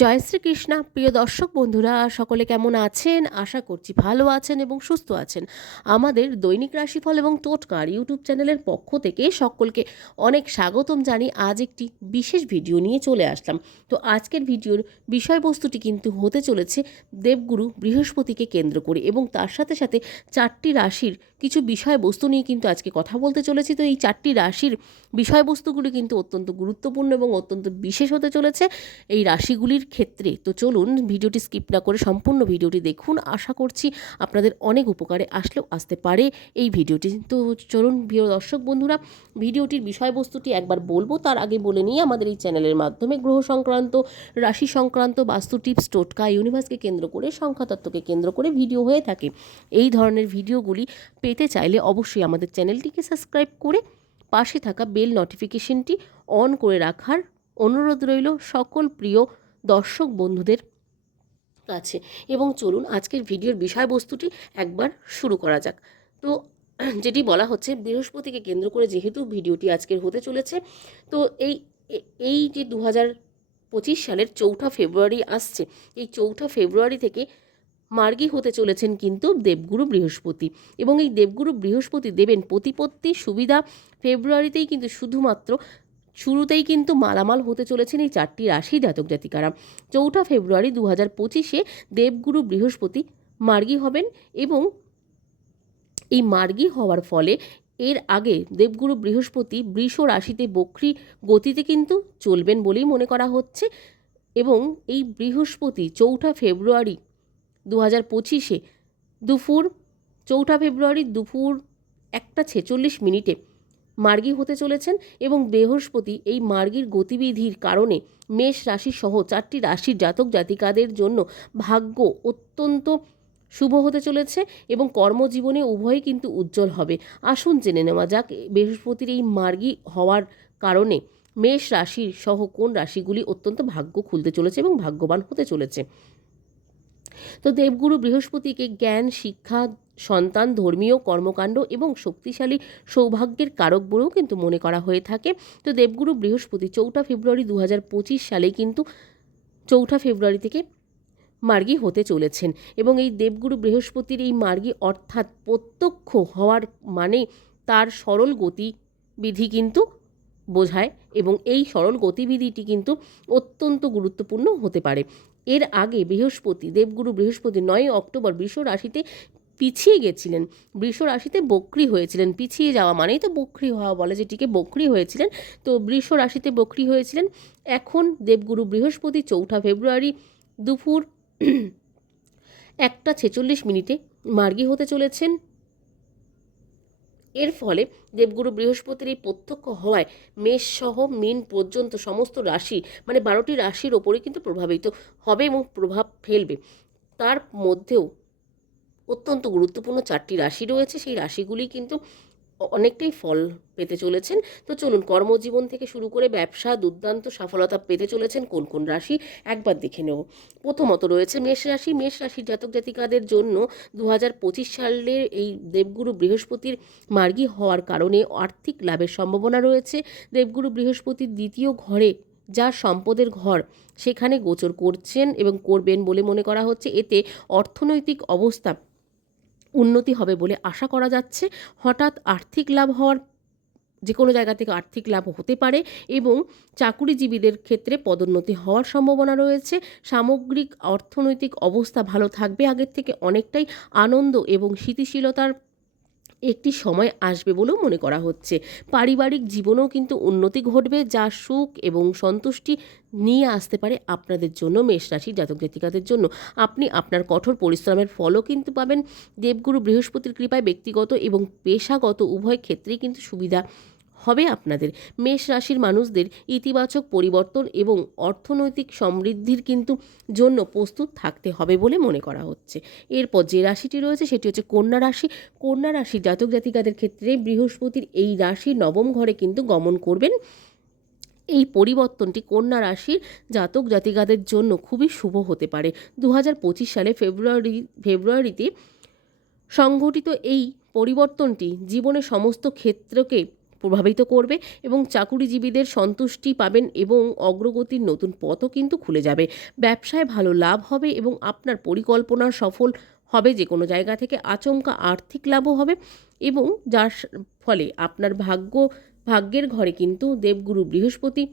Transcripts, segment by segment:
জয় শ্রীকৃষ্ণা। প্রিয় দর্শক বন্ধুরা, সকলে কেমন আছেন? আশা করছি ভালো আছেন এবং সুস্থ আছেন। আমাদের দৈনিক রাশিফল এবং টোটকার ইউটিউব চ্যানেলের পক্ষ থেকে সকলকে অনেক স্বাগতম জানি আজ একটি বিশেষ ভিডিও নিয়ে চলে আসলাম। তো আজকের ভিডিওর বিষয়বস্তুটি কিন্তু হতে চলেছে দেবগুরু বৃহস্পতিকে কেন্দ্র করে এবং তার সাথে সাথে চারটি রাশির কিছু বিষয়বস্তু নিয়ে কিন্তু আজকে কথা বলতে চলেছি। তো এই চারটি রাশির বিষয়বস্তুগুলি কিন্তু অত্যন্ত গুরুত্বপূর্ণ এবং অত্যন্ত বিশেষ হতে চলেছে। এই রাশিগুলির ক্ষেত্রে, তো চলুন ভিডিওটি স্কিপ না করে সম্পূর্ণ ভিডিওটি দেখুন। আশা করছি আপনাদের অনেক উপকারে আসলেও আসতে পারে এই ভিডিওটি। তো চলুন প্রিয় দর্শক বন্ধুরা, ভিডিওটির বিষয়বস্তুটি একবার বলব। তার আগে বলে নিই, আমাদের এই চ্যানেলের মাধ্যমে গ্রহ সংক্রান্ত, রাশি সংক্রান্ত বাস্তু টিপস, টোটকা, ইউনিভার্সকে কেন্দ্র করে, সংখ্যাতত্ত্বকে কেন্দ্র করে ভিডিও হয়ে থাকে। এই ধরনের ভিডিওগুলি পেতে চাইলে অবশ্যই আমাদের চ্যানেলটিকে সাবস্ক্রাইব করে পাশে থাকা বেল নোটিফিকেশনটি অন করে রাখার অনুরোধ রইল সকল প্রিয় দর্শক বন্ধুদের কাছে। এবং চলুন আজকের ভিডিওর বিষয়বস্তুটি একবার শুরু করা যাক। তো যেটি বলা হচ্ছে, বৃহস্পতিকে কেন্দ্র করে যেহেতু ভিডিওটি আজকের হতে চলেছে, তো এই এই যে দু পঁচিশ সালের চৌঠা ফেব্রুয়ারি আসছে, এই চৌঠা ফেব্রুয়ারি থেকে মার্গী হতে চলেছেন কিন্তু দেবগুরু বৃহস্পতি। এবং এই দেবগুরু বৃহস্পতি দেবেন প্রতিপত্তি সুবিধা ফেব্রুয়ারিতেই কিন্তু শুধুমাত্র শুরুতেই কিন্তু মালামাল হতে চলেছেন এই চারটি রাশি জাতক জাতিকারা। চৌঠা ফেব্রুয়ারি দু হাজার পঁচিশে দেবগুরু বৃহস্পতি মার্গী হবেন এবং এই মার্গী হওয়ার ফলে এর আগে দেবগুরু বৃহস্পতি বৃষ রাশিতে বক্রি গতিতে কিন্তু চলবেন বলেই মনে করা হচ্ছে এবং এই বৃহস্পতি চৌঠা ফেব্রুয়ারি দু হাজার পঁচিশে দুপুর, চৌঠা ফেব্রুয়ারি দুপুর একটা ছেচল্লিশ মিনিটে মার্গী হতে চলেছেন এবং বৃহস্পতি এই মার্গীর গতিবিধির কারণে মেষ রাশি সহ চারটি রাশির জাতক জাতিকাদের জন্য ভাগ্য অত্যন্ত শুভ হতে চলেছে এবং কর্মজীবনে উভয়ই কিন্তু উজ্জ্বল হবে। আসুন জেনে নেওয়া যাক বৃহস্পতির এই মার্গী হওয়ার কারণে মেষ রাশির সহ কোন রাশিগুলি অত্যন্ত ভাগ্য খুলতে চলেছে এবং ভাগ্যবান হতে চলেছে? তো দেবগুরু বৃহস্পতিকে জ্ঞান, শিক্ষা, সন্তান, ধর্মীয় কর্মকাণ্ড এবং শক্তিশালী সৌভাগ্যের কারক বলেও কিন্তু মনে করা হয়ে থাকে। তো দেবগুরু বৃহস্পতি চৌঠা ফেব্রুয়ারি দু হাজার পঁচিশ সালে কিন্তু চৌঠা ফেব্রুয়ারি থেকে মার্গী হতে চলেছেন এবং এই দেবগুরু বৃহস্পতির এই মার্গী অর্থাৎ প্রত্যক্ষ হওয়ার মানে তার সরল গতিবিধি কিন্তু বোঝায় এবং এই সরল গতিবিধিটি কিন্তু অত্যন্ত গুরুত্বপূর্ণ হতে পারে। এর আগে বৃহস্পতি, দেবগুরু বৃহস্পতি নয় অক্টোবর বৃষ রাশিতে পিছিয়ে গেছিলেন। বৃষ রাশিতে বক্রি হয়েছিলেন। পিছিয়ে যাওয়া মানেই তো বক্রি হওয়া বলে যেটিকে বক্রি হয়েছিলেন। তো বৃষ রাশিতে বক্রি হয়েছিলেন। এখন দেবগুরু বৃহস্পতি চৌঠা ফেব্রুয়ারি দুপুর একটা ছেচল্লিশ মিনিটে মার্গী হতে চলেছেন। এর ফলে দেবগুরু বৃহস্পতির এই প্রত্যক্ষ হওয়ায় মেষ সহ মীন পর্যন্ত সমস্ত রাশি মানে বারোটি রাশির ওপরে কিন্তু প্রভাবিত হবে এবং প্রভাব ফেলবে। তার মধ্যেও অত্যন্ত গুরুত্বপূর্ণ চারটি রাশি রয়েছে। সেই রাশিগুলি কিন্তু অনেকটাই ফল পেতে চলেছেন। তো চলুন, কর্মজীবন থেকে শুরু করে ব্যবসা, দুর্দান্ত সফলতা পেতে চলেছেন কোন কোন রাশি? একবার দেখে নেব। প্রথমত রয়েছে মেষ রাশি। মেষ রাশির জাতক জাতিকাদের জন্য দু হাজার পঁচিশ সালের এই দেবগুরু বৃহস্পতির মার্গী হওয়ার কারণে আর্থিক লাভের সম্ভাবনা রয়েছে। দেবগুরু বৃহস্পতির দ্বিতীয় ঘরে যা সম্পদের ঘর, সেখানে গোচর করছেন এবং করবেন বলে মনে করা হচ্ছে। এতে অর্থনৈতিক অবস্থা উন্নতি হবে বলে আশা করা যাচ্ছে। হঠাৎ আর্থিক লাভ হওয়ার যে কোনো জায়গা থেকে আর্থিক লাভ হতে পারে এবং চাকুরিজীবীদের ক্ষেত্রে পদোন্নতি হওয়ার সম্ভাবনা রয়েছে। সামগ্রিক অর্থনৈতিক অবস্থা ভালো থাকবে। আগের থেকে অনেকটাই আনন্দ এবং স্থিতিশীলতার একটি সময় আসবে বলেও মনে করা হচ্ছে। পারিবারিক জীবনেও কিন্তু উন্নতি ঘটবে, যা সুখ এবং সন্তুষ্টি নিয়ে আসতে পারে আপনাদের জন্য, মেষ রাশি জাতক জাতিকাদের জন্য। আপনি আপনার কঠোর পরিশ্রমের ফলও কিন্তু পাবেন। দেবগুরু বৃহস্পতির কৃপায় ব্যক্তিগত এবং পেশাগত উভয় ক্ষেত্রেই কিন্তু সুবিধা হবে আপনাদের। মেষ রাশির মানুষদের ইতিবাচক পরিবর্তন এবং অর্থনৈতিক সমৃদ্ধির কিন্তু জন্য প্রস্তুত থাকতে হবে বলে মনে করা হচ্ছে। এরপর যে রাশিটি রয়েছে সেটি হচ্ছে কন্যা রাশি। কন্যা রাশি জাতক জাতিকাদের ক্ষেত্রে বৃহস্পতির এই রাশি নবম ঘরে কিন্তু গমন করবেন। এই পরিবর্তনটি কন্যা রাশির জাতক জাতিকাদের জন্য খুবই শুভ হতে পারে। দু হাজার পঁচিশ সালে ফেব্রুয়ারি, ফেব্রুয়ারিতে সংঘটিত এই পরিবর্তনটি জীবনের সমস্ত ক্ষেত্রকে প্রভাবিত করবে এবং চাকুরিজীবীদের সন্তুষ্টি পাবেন এবং অগ্রগতির নতুন পথও কিন্তু খুলে যাবে। ব্যবসায় ভালো লাভ হবে এবং আপনার পরিকল্পনা সফল হবে যে কোনো জায়গা থেকে আচমকা আর্থিক লাভও হবে এবং যার ফলে আপনার ভাগ্য, ভাগ্যের ঘরে কিন্তু দেবগুরু বৃহস্পতি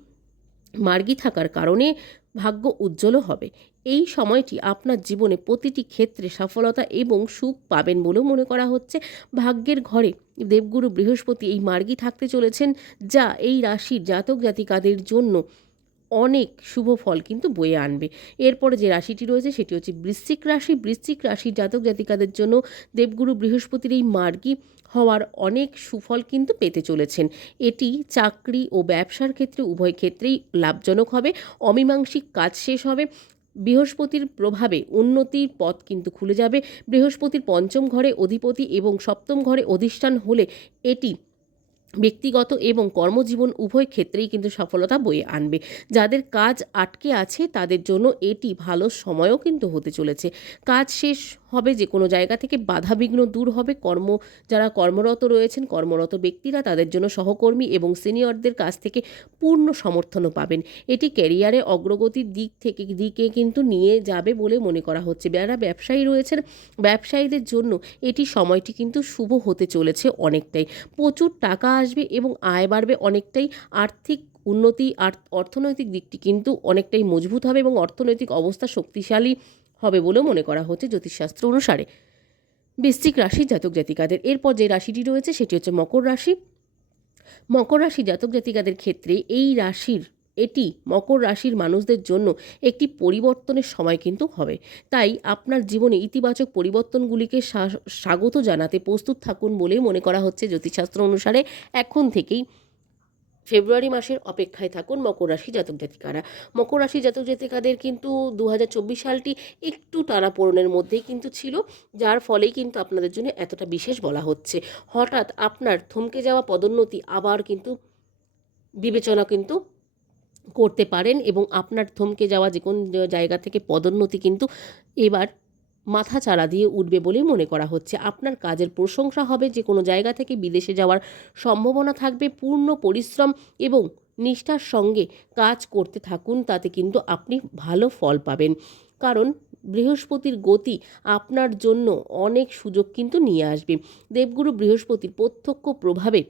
মার্গী থাকার কারণে ভাগ্য উজ্জ্বলও হবে। এই সময়টি আপনার জীবনে প্রতিটি ক্ষেত্রে সফলতা এবং সুখ পাবেন বলেও মনে করা হচ্ছে। ভাগ্যের ঘরে দেবগুরু বৃহস্পতি এই মার্গী থাকতে চলেছেন, যা এই রাশির জাতক জাতিকাদের জন্য অনেক শুভ ফল কিন্তু বয়ে আনবে। এরপরে যে রাশিটি রয়েছে সেটি হচ্ছে বৃশ্চিক রাশি। বৃশ্চিক রাশির জাতক জাতিকাদের জন্য দেবগুরু বৃহস্পতির এই মার্গী হওয়ার অনেক সুফল কিন্তু পেতে চলেছেন। এটি চাকরি ও ব্যবসার ক্ষেত্রে উভয় ক্ষেত্রেই লাভজনক হবে। অমীমাংসিক কাজ শেষ হবে। বৃহস্পতির প্রভাবে উন্নতির পথ কিন্তু খুলে যাবে। বৃহস্পতির পঞ্চম ঘরে অধিপতি এবং সপ্তম ঘরে অধিষ্ঠান হলে এটি ব্যক্তিগত এবং কর্মজীবন উভয় ক্ষেত্রেই কিন্তু সফলতা বয়ে আনবে। যাদের কাজ আটকে আছে, তাদের জন্য এটি ভালো সময়ও কিন্তু হতে চলেছে। কাজ শেষ হবে যে কোনো জায়গা থেকে বাধাবিঘ্ন দূর হবে। কর্ম, যারা কর্মরত রয়েছেন, কর্মরত ব্যক্তিরা তাদের জন্য সহকর্মী এবং সিনিয়রদের কাছ থেকে পূর্ণ সমর্থনও পাবেন। এটি ক্যারিয়ারে অগ্রগতির দিক থেকে, দিকে কিন্তু নিয়ে যাবে বলে মনে করা হচ্ছে। যারা ব্যবসায়ী রয়েছেন, ব্যবসায়ীদের জন্য এটি সময়টি কিন্তু শুভ হতে চলেছে অনেকটাই। প্রচুর টাকা আসবে এবং আয় বাড়বে অনেকটাই। আর্থিক উন্নতি আর অর্থনৈতিক দিকটি কিন্তু অনেকটাই মজবুত হবে এবং অর্থনৈতিক অবস্থা শক্তিশালী হবে বলেও মনে করা হচ্ছে জ্যোতিষশাস্ত্র অনুসারে। বৃশ্চিক রাশি জাতক জাতিকাদের, এরপর যে রাশিটি রয়েছে সেটি হচ্ছে মকর রাশি। মকর রাশি জাতক জাতিকাদের ক্ষেত্রে এই রাশির এটি মকর রাশির মানুষদের জন্য একটি পরিবর্তনের সময় কিন্তু হবে। তাই আপনার জীবনে ইতিবাচক পরিবর্তনগুলিকে স্বাগত জানাতে প্রস্তুত থাকুন বলে মনে করা হচ্ছে জ্যোতিষশাস্ত্র অনুসারে। এখন থেকেই ফেব্রুয়ারি মাসের অপেক্ষায় থাকুন মকর রাশি জাতক জাতিকারা। মকর রাশি জাতক জাতিকাদের কিন্তু দু হাজার চব্বিশ সালটি একটু টানাপোড়েনের মধ্যেই কিন্তু ছিল, যার ফলেই কিন্তু আপনাদের জন্য এতটা বিশেষ বলা হচ্ছে। হঠাৎ আপনার থমকে যাওয়া পদোন্নতি আবার কিন্তু বিবেচনা কিন্তু করতে পারেন এবং আপনার থমকে যাওয়া যে কোন জায়গা থেকে পদোন্নতি কিন্তু এবার মাথা চাড়া দিয়ে উঠবে বলেই মনে করা হচ্ছে। আপনার কাজের প্রশংসা হবে যে কোনো জায়গা থেকে বিদেশে যাওয়ার সম্ভাবনা থাকবে। পূর্ণ পরিশ্রম এবং নিষ্ঠার সঙ্গে কাজ করতে থাকুন, তাতে কিন্তু আপনি ভালো ফল পাবেন। কারণ বৃহস্পতির গতি আপনার জন্য অনেক সুযোগ কিন্তু নিয়ে আসবে। দেবগুরু বৃহস্পতির প্রত্যক্ষ প্রভাবে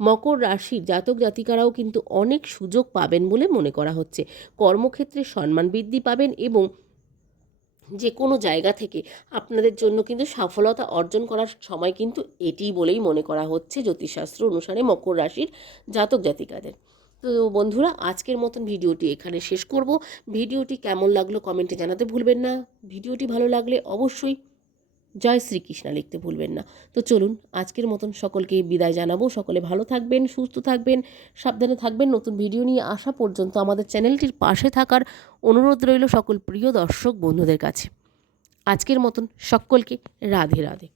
মকর রাশির জাতক জাতিকারাও কিন্তু অনেক সুযোগ পাবেন বলে মনে করা হচ্ছে। কর্মক্ষেত্রে সম্মান বৃদ্ধি পাবেন এবং যে কোনো জায়গা থেকে আপনাদের জন্য কিন্তু সফলতা অর্জন করার সময় কিন্তু এটিই বলেই মনে করা হচ্ছে জ্যোতিষশাস্ত্র অনুসারে মকর রাশির জাতক জাতিকাদের। তো বন্ধুরা, আজকের মতন ভিডিওটি এখানে শেষ করব। ভিডিওটি কেমন লাগল কমেন্টে জানাতে ভুলবেন না। ভিডিওটি ভালো লাগলে অবশ্যই জয় শ্রীকৃষ্ণ লিখতে ভুলবেন না। তো চলুন, আজকের মতন সকলকে বিদায় জানাব। সকলে ভালো থাকবেন, সুস্থ থাকবেন, সাবধানে থাকবেন। নতুন ভিডিও নিয়ে আসা পর্যন্ত আমাদের চ্যানেলটির পাশে থাকার অনুরোধ রইল সকল প্রিয় দর্শক বন্ধুদের কাছে। আজকের মতন সকলকে রাধে রাধে।